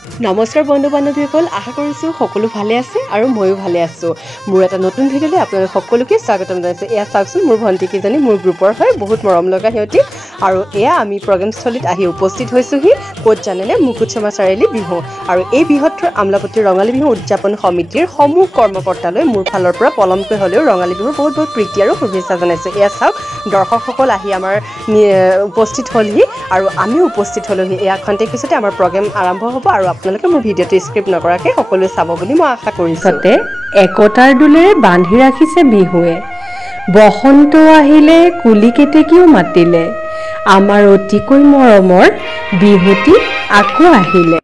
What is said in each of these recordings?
নমস্কাৰ বন্ধু বান্ধৱীসকল, আশা কৰিছোঁ সকলো ভালে আছে আৰু ময়ো ভালে আছোঁ। মোৰ এটা নতুন ভিডিঅ'লৈ আপোনালোক সকলোকে স্বাগতম জনাইছোঁ। এয়া চাওকচোন, মোৰ ভণ্টিকেইজনী মোৰ গ্ৰুপৰ হয়, বহুত মৰম লগা সিহঁতি। আৰু এয়া আমি প্ৰগ্ৰেমস্থলীত আহি উপস্থিত হৈছোঁহি। ক'ত জানেনে? মুকুটচমা চাৰিআলি বিহু। আৰু এই বৃহত্তৰ আমলাপট্টি ৰঙালী বিহু উদযাপন সমিতিৰ সমূহ কৰ্মকৰ্তালৈ মোৰ ফালৰ পৰা পলমকৈ হ'লেও ৰঙালী বিহুৰ বহুত বহুত প্ৰীতি আৰু শুভেচ্ছা জনাইছোঁ। এয়া চাওক, দৰ্শকসকল আহি আমাৰ উপস্থিত হ'লহি আৰু আমিও উপস্থিত হ'লোহি। এয়া খন্তেক পিছতে আমাৰ প্ৰগ্ৰেম আৰম্ভ হ'ব আৰু আপোনালোকে মোৰ ভিডিঅ'টো স্ক্ৰিপ্ট নকৰাকৈ সকলোৱে চাব বুলি মই আশা কৰিছোঁ। একতাৰ দোলেৰে বান্ধি ৰাখিছে বিহুৱে, বসন্ত আহিলে কুলি কেতেকীও মাতিলে, আমাৰ অতিকৈ মৰমৰ বিহুটি আকৌ আহিলে।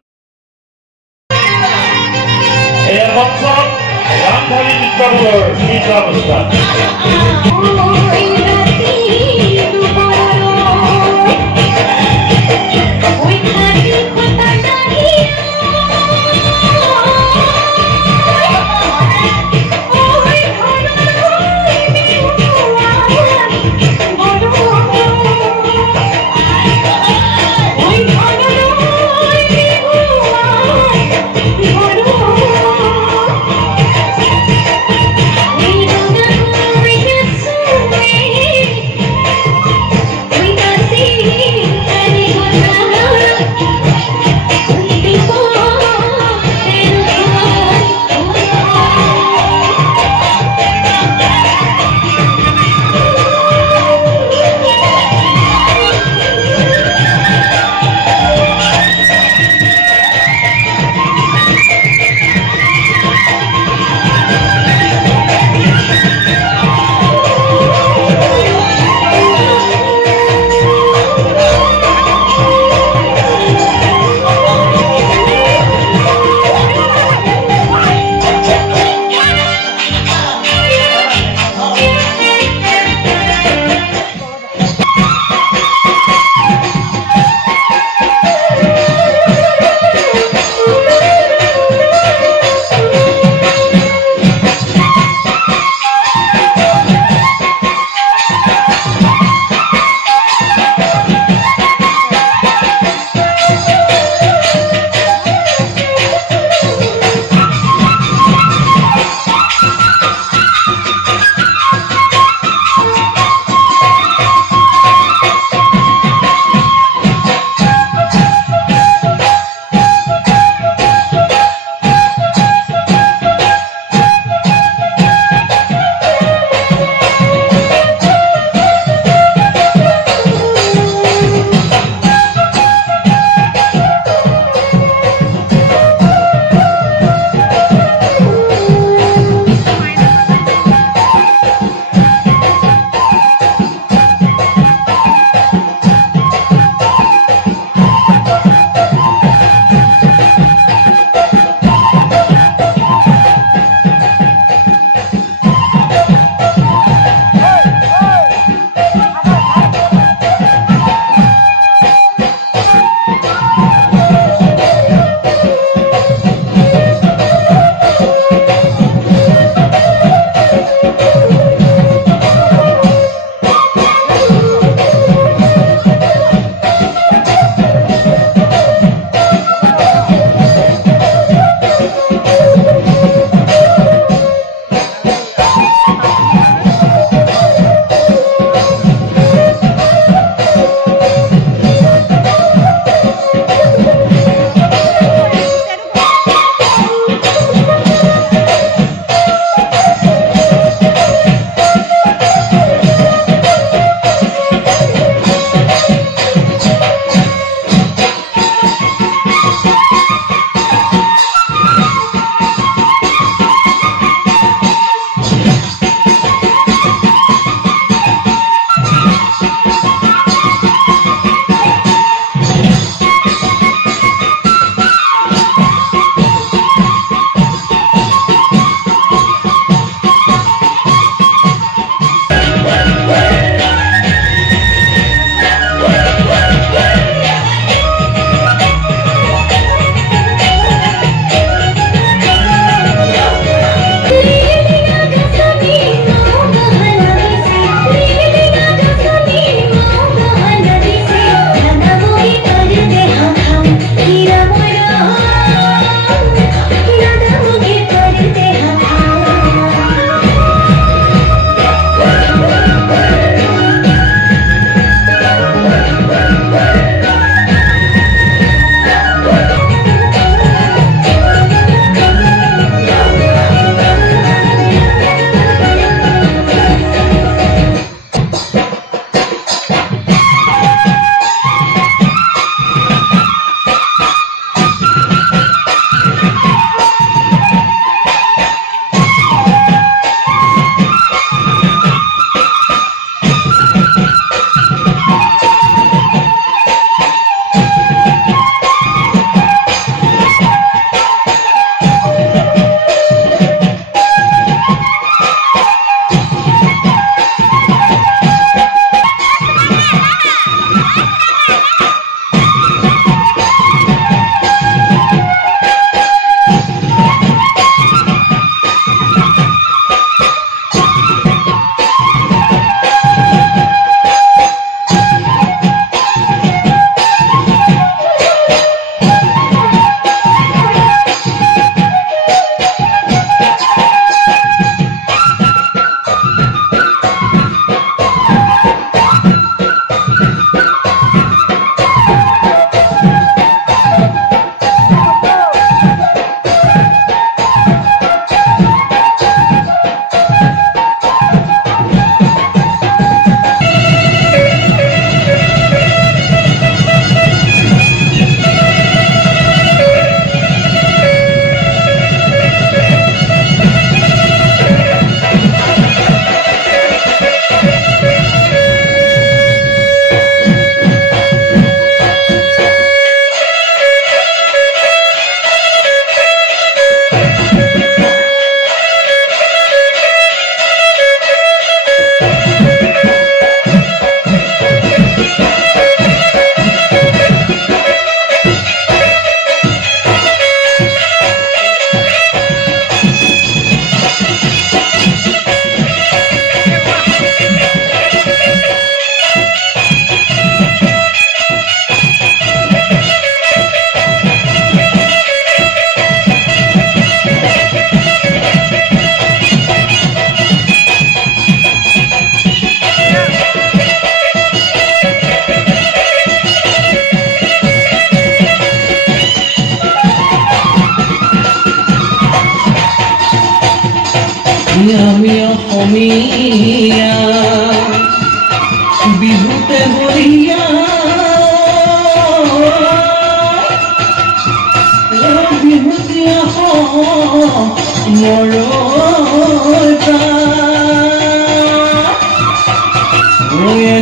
আমি অসমীয়া বিহুতে বলিয়া বিহুতে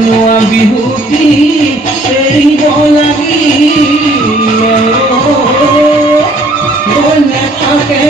নোৱা বিহুটি এৰিব লাগিলে নাথাকে